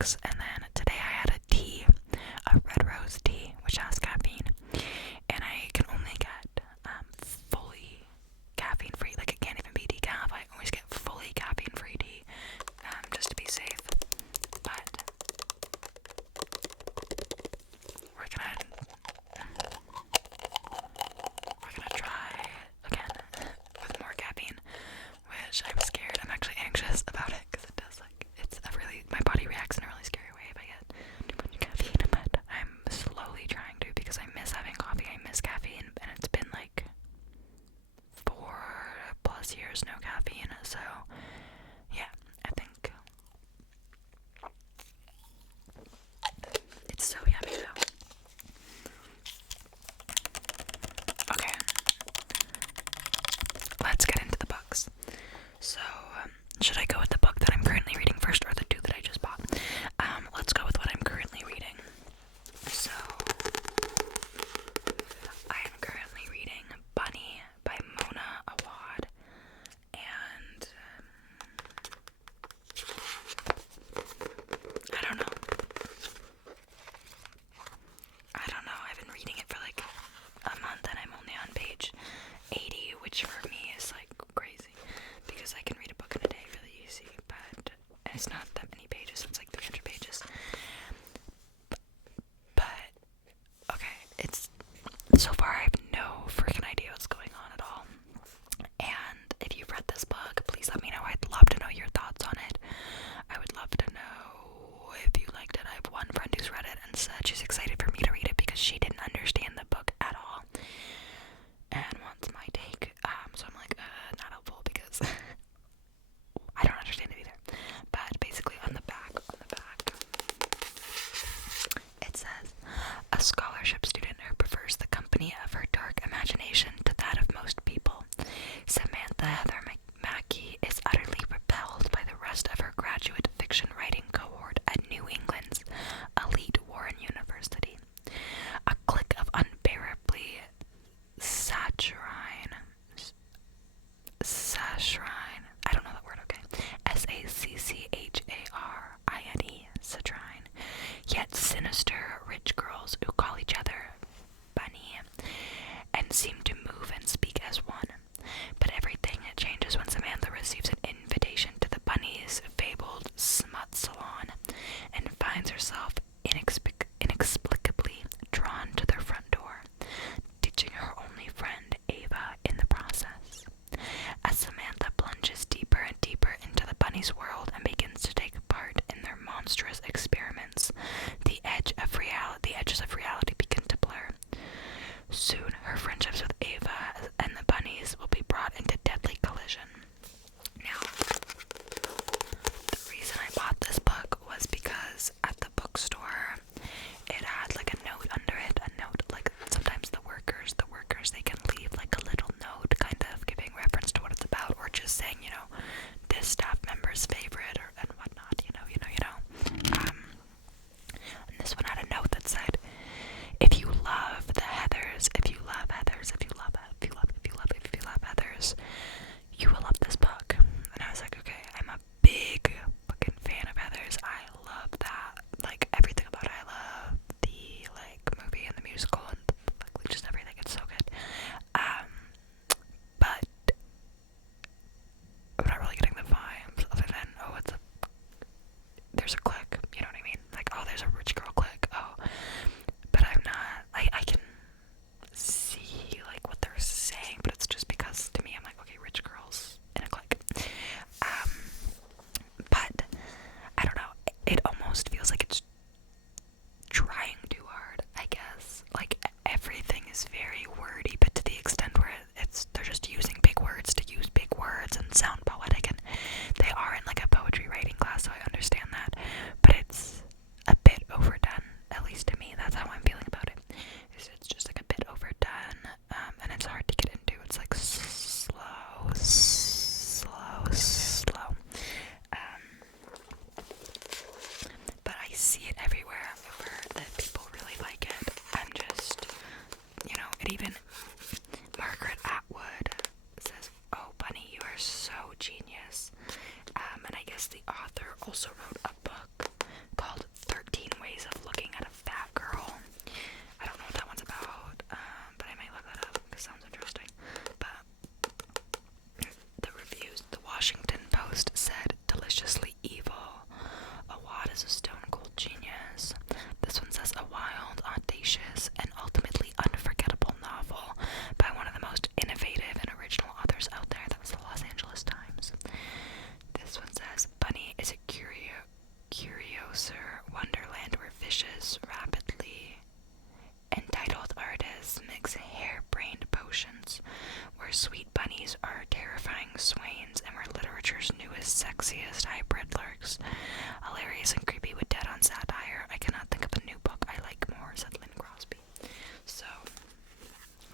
box, and then today I had a red rose tea, which has caffeine, and I can only get fully caffeine free. Like, it can't even be decaf. I always get fully caffeine free tea, just to be safe. But we're gonna try again with more caffeine, which I'm scared. I'm actually anxious about it because it does, like, my body reacts in a really scary way if I get too much caffeine. But I'm slowly trying to, because I miss having coffee. I miss caffeine, and it's been like 4+ years no caffeine. So yeah, I think it's so yummy though. Okay, let's get into the books. So, should I go with the book that I'm currently reading first, or the two that I just bought? Let's go with what I'm currently reading. So, I am currently reading Bunny by Mona Awad, and I don't know. I've been reading it for like a month, and I'm only on page 80, which for me is like crazy, because I can read a book in a day really easy, but it's not that many pages. It's like 300 pages. But okay, so far I have no freaking idea what's going on at all. And if you've read this book, please let me know. I'd love to know your thoughts on it. I would love to know if you liked it. I have one friend who's read it and said she's excited for me to read it because she didn't understand the book at all and wants my take. So I'm like, not helpful, because I don't understand it either. But basically on the back, it says, a scholarship student who prefers the company of her dark imagination to that of most people, Samantha Heather Mackey is utterly repelled by the rest of her graduate fiction writing cohort at New England's elite Warren University. A clique of unbearably saccharine, I don't know that word, okay, Saccharin, saccharine, yet sinister rich girls who call each other Bunny and seem to move and speak as one. But everything changes when Samantha receives an invitation to the Bunny's fabled smut salon and finds herself inexplicably drawn to their front door, ditching her only friend Ava in the process. As Samantha plunges deeper and deeper into the Bunny's world and begins to take part in their monstrous experiments, the edges of reality begin to blur. Soon, her friendships with Ava and the Bunnies will be brought into deadly collision. Now, the reason I bought this book was because at the bookstore, it had like a note under it, like sometimes the workers, they can leave like a little note kind of giving reference to what it's about, or just saying, this staff member's favorite, and whatnot, you know. And this one had a note that said, if you love Heathers, you will love this book. And I was like, okay, I'm a big fucking fan of Heathers. I love that, like, everything about it. I love the, like, movie and the musical and, like, just everything. It's so good. But I'm not really getting the vibes other than, there's a clique, you know what I mean? Like, oh, there's a rich girl clique, oh. But I'm not, I can see, like, what they're saying, but it's just because, to me, I'm like, okay, rich girls in a clique. But, I don't know, it almost feels like it's trying too hard, I guess. Like, everything is very wordy, but to the extent where they're just using big words to use big words and sound poetic, and they are in, like, a poetry writing class, so I understand that, but it's a bit overdone, at least to me. That's how I'm feeling about it. It's just like a bit overdone, and it's hard to get into. It's like slow. But I see it everywhere. I've heard that people really like it. I'm just, it even, Margaret Atwood says, oh, Bunny, you are so genius. And I guess the author also wrote a book called swains and were literature's newest, sexiest hybrid lurks. Hilarious and creepy with dead-on satire. I cannot think of a new book I like more, said Lynn Crosby. So,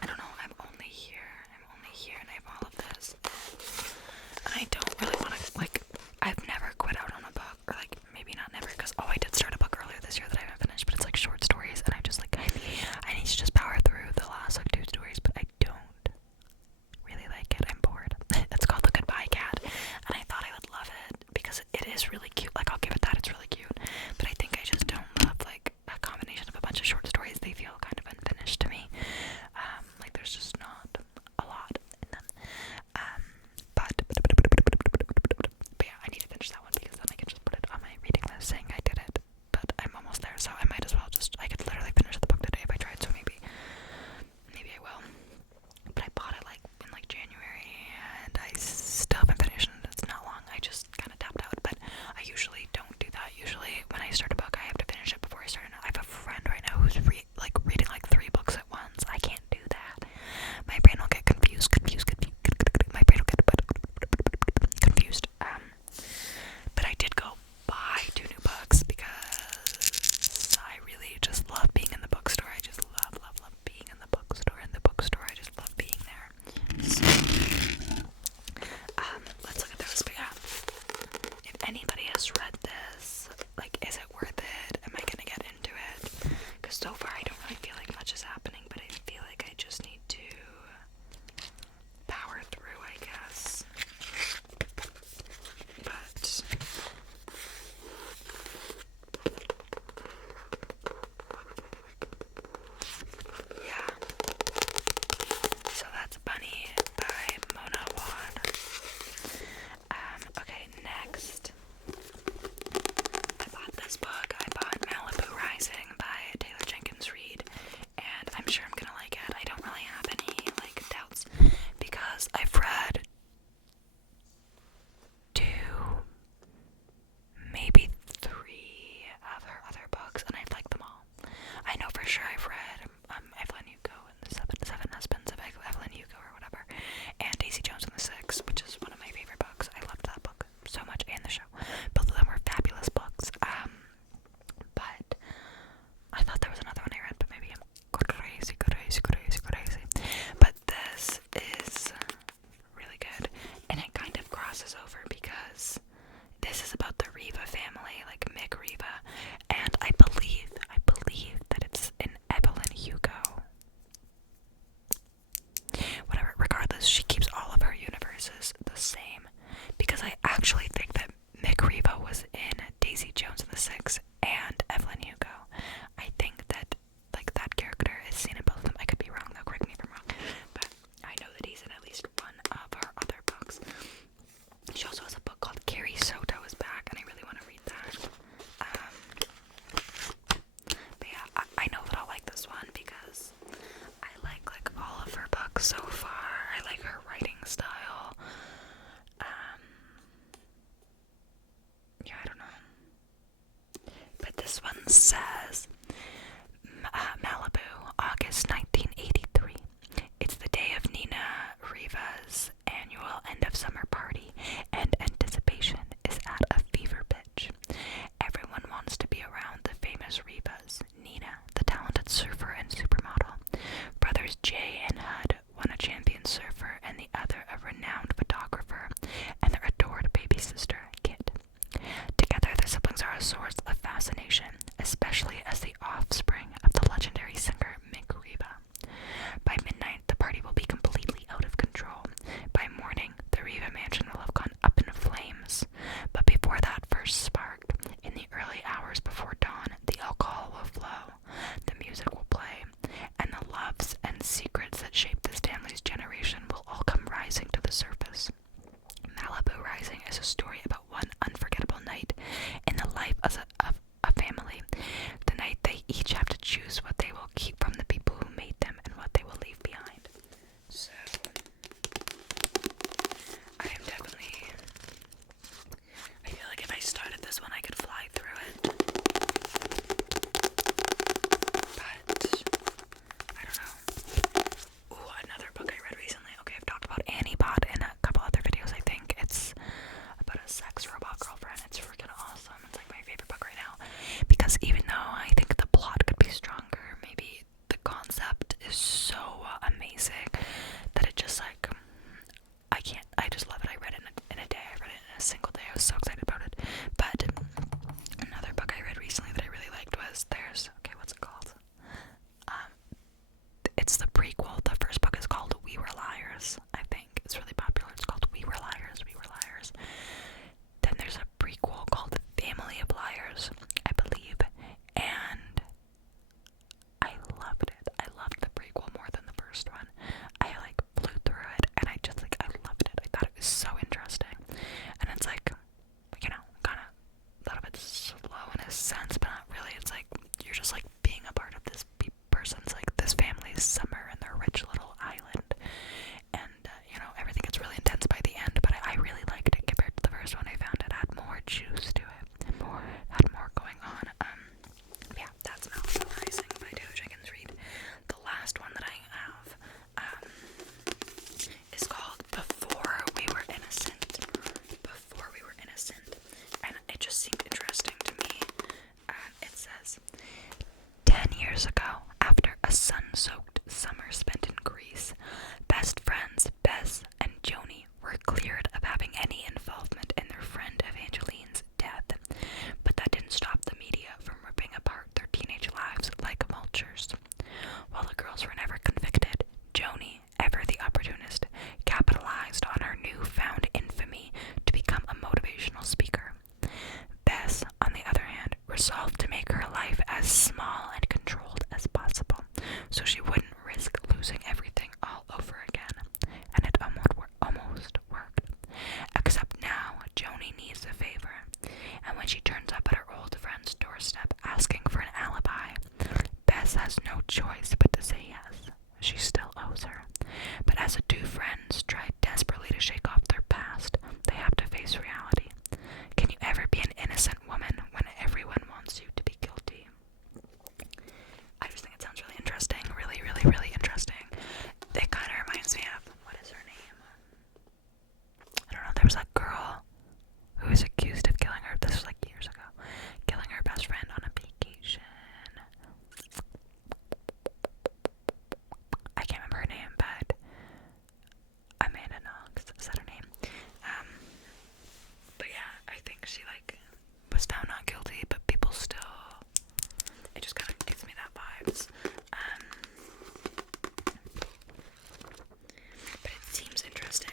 I don't know, I'm only here, and I have all of this. And I don't really want to, like, I've never quit out on a book, or like, maybe not never, because I did start a book earlier this year that I haven't finished, but it's like short stories, and I'm just like, I need to just power through the last like 2 stories, but I don't really like it. I'm bored. It's called The Goodbye Cat, and I thought I would love it because it is really cute. Like, I'll give it that, it's really cute, but I think I just don't love like a combination of a bunch of short stories. They feel kind of unfinished to me. Like, there's just not a lot in them. But yeah, I need to finish that one because then I can just put it on my reading list saying I did it. But I'm almost there, so I might as well just, I could literally finish the book today if I tried, so maybe I will. But I bought it like in like January, and I still haven't finished it. It's not long. I just kind of tapped out, but I usually don't do that. Usually when I start a book, I have to finish it before I start it. I have a friend right now who's reading like 3 books at once. I can't do that. My brain will get confused. My brain will get confused. But I did go buy 2 new books because I really just love being in the bookstore. I just love being in the bookstore. I just love being there. So, let's look at those. But yeah, if anybody has read this, like, is it worth it? Am I gonna get into it? Because so far I don't really feel like much is happening, but I feel like I just need to power through, I guess. But yeah, so that's Bunny by Mona Wad. Okay, next, I bought this book. I bought Malibu Rising by Taylor Jenkins Reid, and I'm sure I'm gonna like it. I don't really have any, like, doubts, because I've read 2, maybe 3 of her other books, and I've liked them all. I know for sure I've read Evelyn Hugo and the Seven Husbands of Evelyn Hugo or whatever, and Daisy Jones and the Six, which is one of my favorite books. I loved that book so much, and the show. Both of them were fabulous books. But I thought there was another one I read, but maybe I'm crazy. But this is really good, and it kind of crosses over because this is about the Riva family, like Mick Riva, and I believe that it's in Evelyn Hugo. Whatever, regardless, she keeps all of her universes the same, because I actually think that Mick Riva was in Daisy Jones and the Six and Evelyn Hugo. I think that, like, that character is seen in both of them. I could be wrong though, correct me if I'm wrong, but I know that he's in at least one of her other books. She also has a book called Carrie Soto is Back, and I really want to read that. But yeah, I know that I'll like this one because I like all of her books so far. I like her writing style. Yeah, I don't know. But this one says, Malibu, August 1983. It's the day of Nina Riva's annual end of summer party, and anticipation is at a fever pitch. Everyone wants to be around the famous Rivas. Nina, the talented surfer and supermodel. Brothers Jay and Hud, one a champion surfer and the other a renowned photographer, and their adored baby sister, Kit. Together, the siblings are a source of fascination, especially as the offspring of the legendary singer Mick Riva. By midnight, the party will be completely out of control. By morning, the Riva mansion will have gone up in flames. But before that first spark, in the early hours before dawn, the alcohol will flow, the music will play, and the loves and secrets that shape this family's generation will all come rising to the surface. Malibu Rising is a story about one unforgettable night in the life of a family. The night they each have to choose what they will keep from the people who made them and what they will leave behind. So, I feel like if I started this one, I could fly through it. But, I don't know. Ooh, another book I read recently. Okay, I've talked about Annie Bot in a couple other videos, I when she turns up at her old friend's doorstep asking for an alibi, Bess has no choice but to say yes. She still owes her. But as the two friends try desperately to shake off their past, they have to face reality. Can you ever be an innocent woman when everyone wants you to be guilty? I just think it sounds really interesting. Really, really, really interesting. It kind of reminds me of, what is her name? I don't know, there was a girl who was accused of killing her, this was like years ago, killing her best friend on a vacation. I can't remember her name, but Amanda Knox, is that her name? But yeah, I think she like was found not guilty, but people still, it just kind of gives me that vibes. But it seems interesting.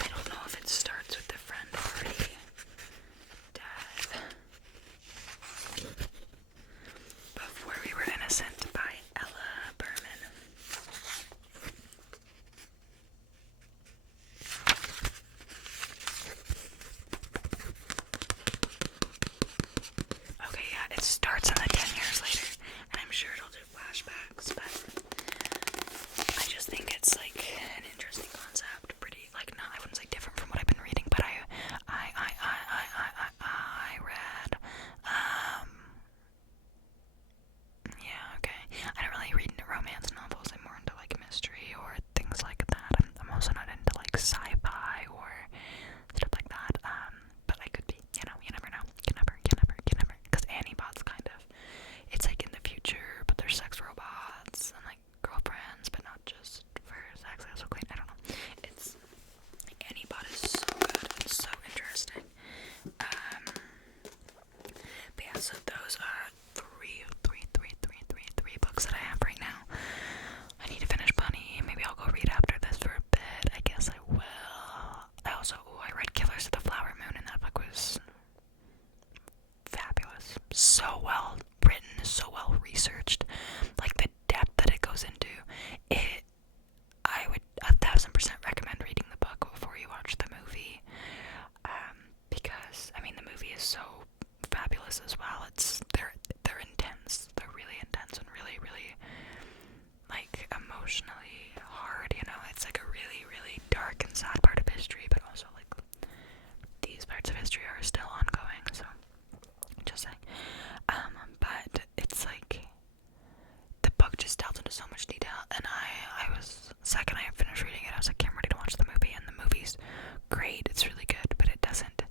I don't know if it starts with the friend already dead. Before We Were Innocent by Ella Berman. Okay, yeah, it starts on the 10 years later, and I'm sure it'll do flashbacks, but I just think it's like an interesting concept, pretty, like, not, I wouldn't say different from what I've been reading, but I read, yeah, okay, I don't really read into romance novels, I'm more into, like, mystery or things like that. I'm also not into, like, sci-fi or stuff like that, but I could be, you know, you never know, because Annie Bot's kind of, it's like in the future, but there's sex robots and like girlfriends, but not just for sex. That's so clean. I don't know. It's Annie Bot is so good. It's so interesting. But yeah, so those are three books that I have right now. I need to finish Bunny. Maybe I'll go read after this for a bit. I guess I will. I read Killers of the Flower Moon, and that book was fabulous. So well written, so well researched. Like the depth that it goes into. I would 1000% recommend reading the book before you watch the movie. Because I mean the movie is so fabulous as well. They're intense. They're really intense and really, really like emotionally hard, you know. It's like a really, really dark and sad part of history, but also like these parts of history are still ongoing, so just saying. But it's like the book just delves into so much detail, and I was, second I finished reading it, I was like, I'm ready to watch the movie, and the movie's great, it's really good, but it doesn't,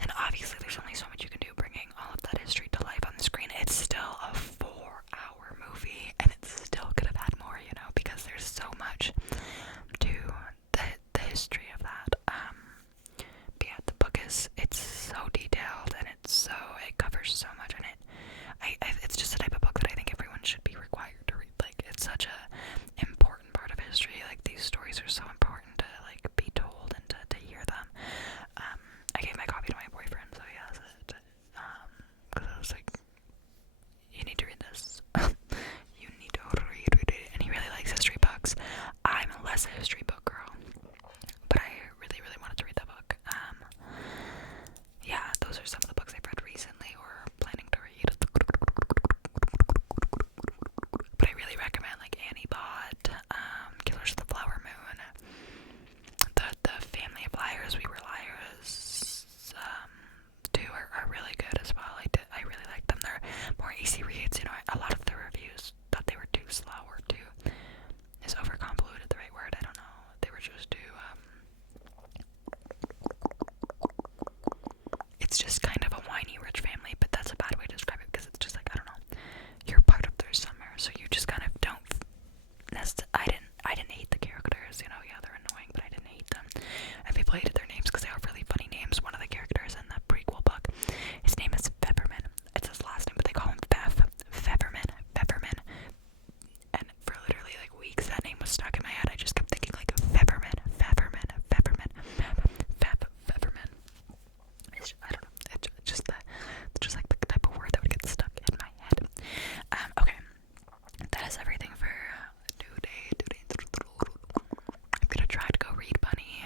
and obviously there's only so much you can do bringing all of that history to life on the screen. It's still a 4-hour movie, and it still could have had more, you know, because there's so much to the history of that. But yeah, the book it's so detailed, and it covers so much, and it's just a type of book that I think everyone should be required to read. Like, it's such a important part of history. Like, these stories are so important to like be told and to hear them. I gave my copy to my boyfriend, so he has it. Because I was like, you need to read this. You need to read it. And he really likes history books. I'm less a history book girl, but I really, really wanted to read that book. Yeah, those are some of the books I've read recently or planning to read. But I really recommend like Annie Bot, Killers of the Flower Moon, the Family of Liars, We Were Liars, too are really good as well. I really like them. They're more easy reads, you know. A lot of the reviews thought they were too slow or too, is overconvoluted the right word? I don't know. They were just too, it's just kind of a whiny rich family, but that's a bad way to describe it, because it's just like, I don't know, you're part of their summer, so you just kind of don't, I didn't hate the characters, you know. Yeah, they're annoying, but I didn't hate them, and people hated their names because they have really funny names. One of the characters in the prequel book, his name is Pepperman. It's his last name, but they call him Pepperman, and for literally like weeks that name was stuck in my head. I just kept thinking like Pepperman. I don't know. It's just like the type of word that would get stuck in my head. Okay, that is everything for today. I'm gonna try to go read Bunny.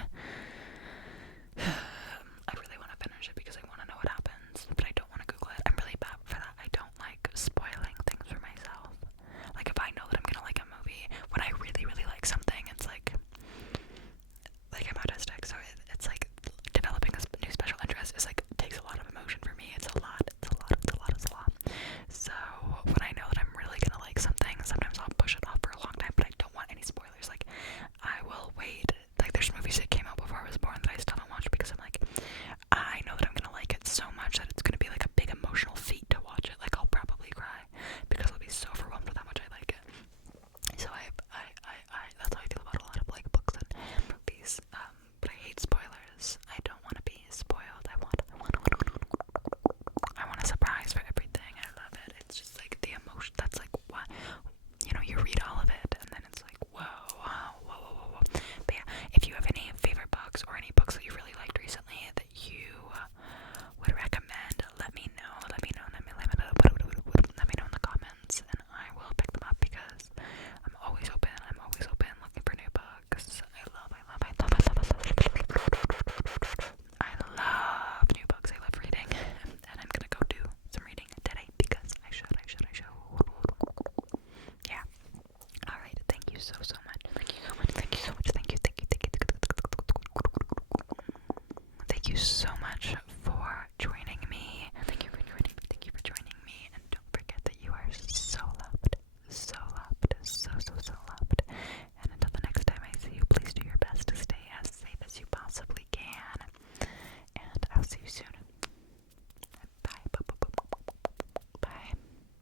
so